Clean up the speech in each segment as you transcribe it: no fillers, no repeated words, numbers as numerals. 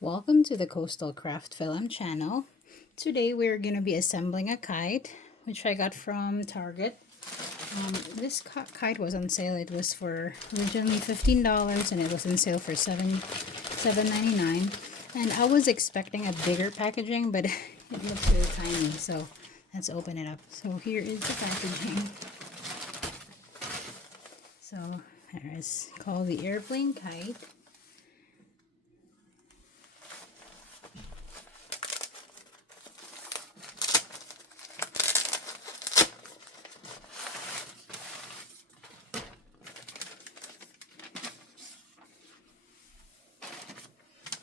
Welcome to the CoastalCraftFilAm channel. Today we're going to be assembling a kite, which I got from Target. This kite was on sale. It was for originally $15 and it was on sale for $7.99. And I was expecting a bigger packaging, but it looks really tiny, so let's open it up. So here is the packaging. So it's called the airplane kite.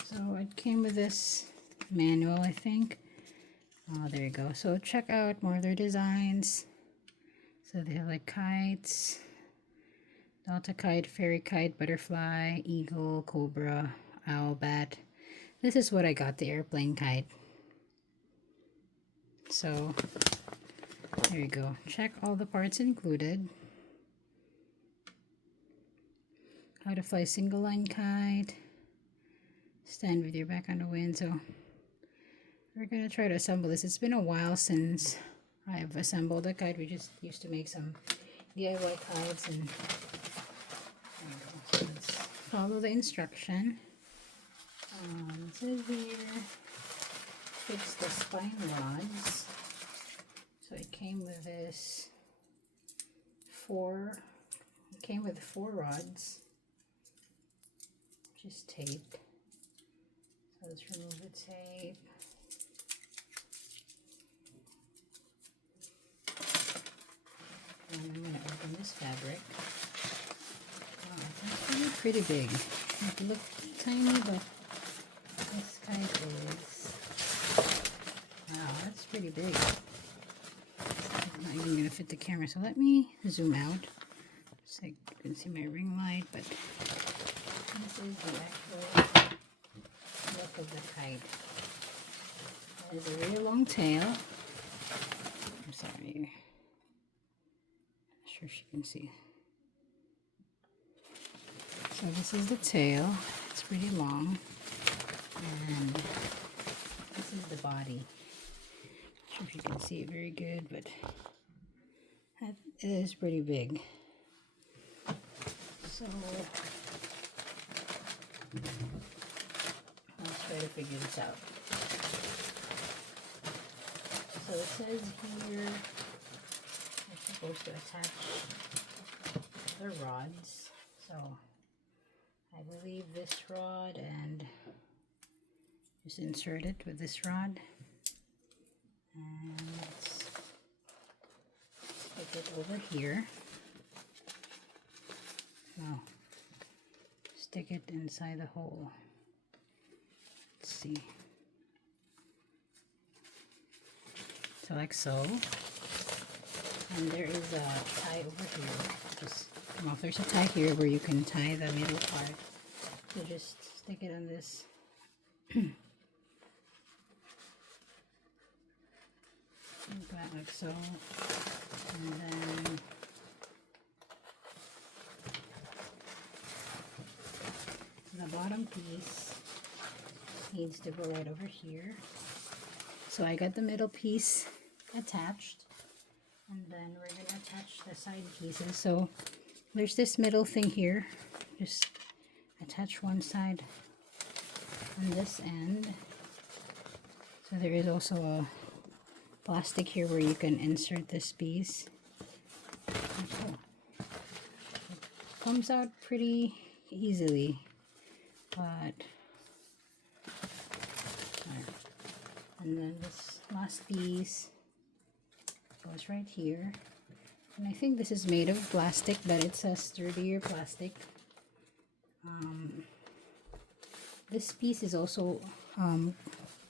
So it came with this manual, I think. Oh, there you go. So check out more of their designs. So they have like kites, Delta kite, fairy kite, butterfly, eagle, cobra, owl, bat. This is what I got, the airplane kite. So there you go. Check all the parts included. How to fly single line kite. Stand with your back on the wind. So we're gonna try to assemble this. It's been a while since I've assembled a kite. We just used to make some DIY kites, and so let's follow the instruction. It says here, fix the spine rods. So it came with this four rods, just taped. So let's remove the tape. And I'm going to open this fabric. Oh, it's pretty big. It looked tiny, but this kite is, wow, that's pretty big. It's not even going to fit the camera, so let me zoom out so you can see my ring light. But this is the actual look of the kite. It has a really long tail. I'm sorry. Sure she can see. So this is the tail. It's pretty long, and this is the body. Not sure if you can see it very good, but it is pretty big. So let's try to figure this out. So it says here supposed to attach the rods. So I believe this rod, and just insert it with this rod, and let's stick it over here. No, stick it inside the hole. Let's see. So like so. And there is a tie over here. Just come off. There's a tie here where you can tie the middle part. So just stick it on this. Like so. And then the bottom piece needs to go right over here. So I got the middle piece attached. And then we're going to attach the side pieces. So there's this middle thing here. Just attach one side on this end. So there is also a plastic here where you can insert this piece. Okay. It comes out pretty easily, but and then this last piece goes right here, and I think this is made of plastic, but it's a sturdier plastic. This piece is also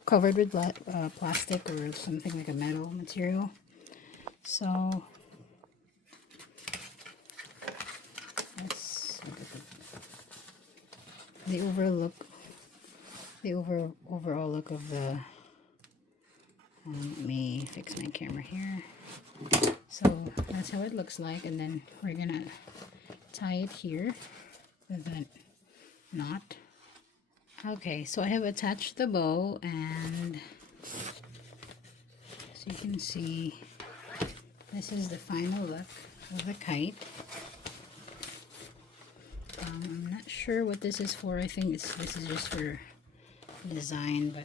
covered with plastic or something like a metal material. So let's look at the overall look of the. Let me fix my camera here. So that's how it looks like, and then we're gonna tie it here with that knot Okay, so I have attached the bow, and so you can see this is the final look of the kite. I'm not sure what this is for. I think this is just for design, but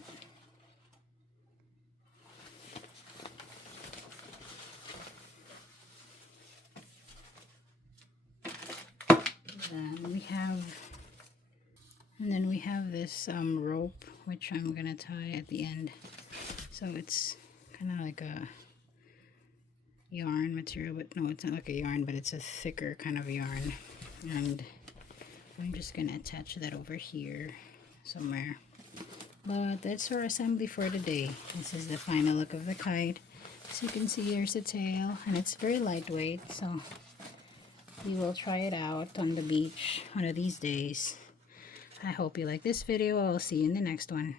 then we have this rope, which I'm gonna tie at the end. So it's kind of like a yarn material, but no, it's not like a yarn, but it's a thicker kind of yarn. And I'm just gonna attach that over here somewhere. But that's our assembly for today. This is the final look of the kite. As you can see, here's the tail, and it's very lightweight, so we will try it out on the beach one of these days. I hope you like this video. I'll see you in the next one.